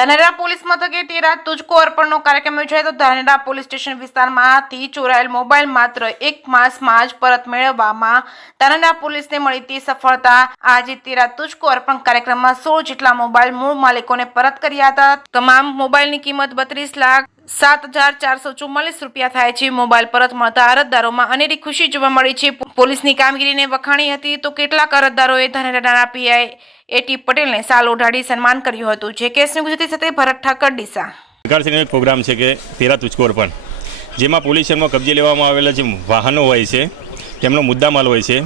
Dhanera police મથકે તેરા તુજકો અર્પણનો કાર્યક્રમ યોજાયો. ધાનેરા પોલીસ સ્ટેશન વિસ્તારમાંથી ચોરાયેલ મોબાઈલ માત્ર 1 માસમાં જ પરત મેળવવામાં ધાનેરા પોલીસને મળી હતી સફળતા. આજે તેરા તુજકો અર્પણ કાર્યક્રમમાં 16 જેટલા મોબાઈલ મૂળ માલિકોને પરત કર્યા હતા. તમામ મોબાઈલની કિંમત 32,07,444 રૂપિયા થાય છે. મોબાઈલ પરત મળતા અરજદારોમાં અનેરી ખુશી જોવા મળી છે. પોલીસની કામગીરીને વખાણી હતી તો કેટલાક અરજદારોએ ધાનેરાના પીઆઈ એટી પટેલને સાલ ઓઢાડી સન્માન કર્યું હતું. જે કેસની ગુજરાતી સાથે ભરત ઠાકર ડીસા. સરકારશ્રીનો એક પ્રોગ્રામ છે કે તેરા તુજકો અર્પણ, જેમાં પોલીસ સ્ટેશનમાં કબજે લેવામાં આવેલા જે વાહનો હોય છે તેમનો મુદ્દામાલ હોય છે,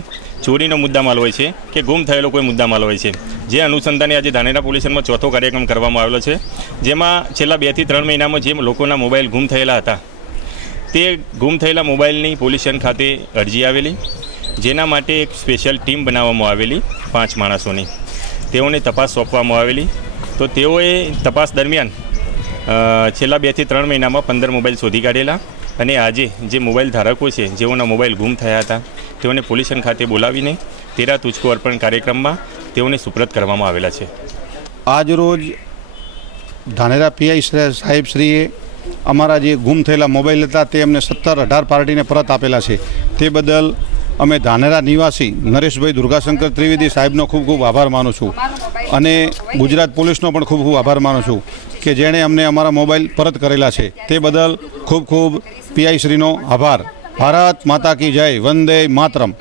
ચોરીનો મુદ્દામાલ હોય છે કે ગુમ થયેલો કોઈ મુદ્દામાલ હોય છે. જે અનુસંધાને આજે ધાનેરા પોલીસ સ્ટેશનમાં ચોથો કાર્યક્રમ કરવામાં આવેલો છે, જેમાં છેલ્લા 2 થી 3 મહિનામાં જે લોકોના મોબાઈલ ગુમ થયેલા હતા તે ગુમ થયેલા મોબાઈલની પોલીસ સ્ટેશન ખાતે અરજી આવેલી, જેના માટે એક સ્પેશિયલ ટીમ બનાવવામાં આવેલી 5 માણસોની. તેઓને તપાસ સોંપવામાં આવેલી. તો તેઓએ તપાસ દરમિયાન છેલ્લા 2 થી 3 મહિનામાં 15 મોબાઈલ શોધી કાઢેલા અને આજે જે મોબાઈલ ધારકો છે જેઓના મોબાઈલ ગુમ થયા હતા તેઓને પોલીસ સ્ટેશન ખાતે બોલાવીને તેરા તુજકો અર્પણ કાર્યક્રમમાં તેઓને સુપ્રત કરવામાં આવેલા છે. આજરોજ ધાનેરા પીઆઈ સાહેબશ્રીએ અમારા જે ગુમ થયેલા મોબાઈલ હતા તે અમને 17-18 પાર્ટીને પરત આપેલા છે. તે બદલ અમે ધાનેરા નિવાસી નરેશભાઈ દુર્ગાશંકર ત્રિવેદી સાહેબનો ખૂબ ખૂબ આભાર માનું છું અને ગુજરાત પોલીસનો પણ ખૂબ ખૂબ આભાર માનું છું કે જેણે અમને અમારા મોબાઈલ પરત કરેલા છે. તે બદલ ખૂબ ખૂબ પીઆઈ શ્રીનો આભાર. ભારત માતા કી જય, વંદે માતરમ.